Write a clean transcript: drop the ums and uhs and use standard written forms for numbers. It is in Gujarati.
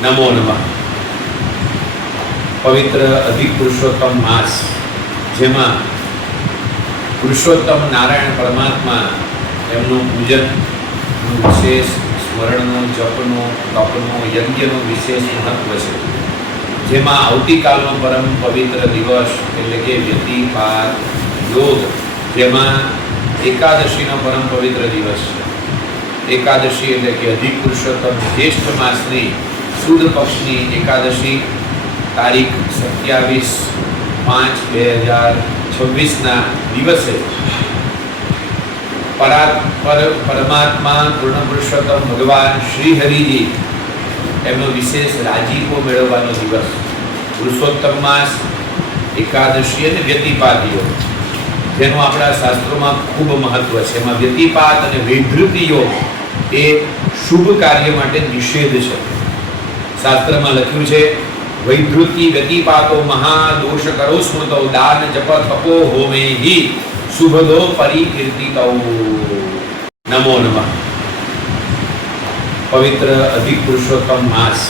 નમો નમઃ. પવિત્ર અધિક પુરુષોત્તમ માસ, જેમાં પુરુષોત્તમ નારાયણ પરમાત્મા એમનું પૂજનનું વિશેષ, સ્મરણનું, જપનું, તપનું, યજ્ઞનું વિશેષ મહત્વ છે. જેમાં આવતીકાલનો પરમ પવિત્ર દિવસ એટલે કે વ્યતિપાત યોગ, જેમાં એકાદશીનો પરમ પવિત્ર દિવસ છે. એકાદશી એટલે કે અધિક પુરુષોત્તમ જ્યેષ્ઠ માસની સુદ પક્ષની એકાદશી તારીખ 27/5/2026 દિવસે પરમાત્મા પૂર્ણ પુરુષોત્તમ ભગવાન શ્રી હરિજી એમનો વિશેષ રાજીપો મેળવવાનો દિવસ. પુરુષોત્તમ માસ, એકાદશી અને વ્યતિપાત યોગ, જેનું આપણા શાસ્ત્રોમાં ખૂબ મહત્વ છે. એમાં વ્યતિપાત અને વૈધૃતિ યોગ એ શુભ કાર્ય માટે નિષેધ છે. શાસ્ત્રમાં લખ્યું છે, વૈધૃતિ વ્યતિપાતો મહાદોષ કરો સ્મૃતો દાન જપ તપો હોમેહિ શુભદો પરિકીર્તિતો. નમો નમઃ. પવિત્ર અધિક પુરુષોત્તમ માસ.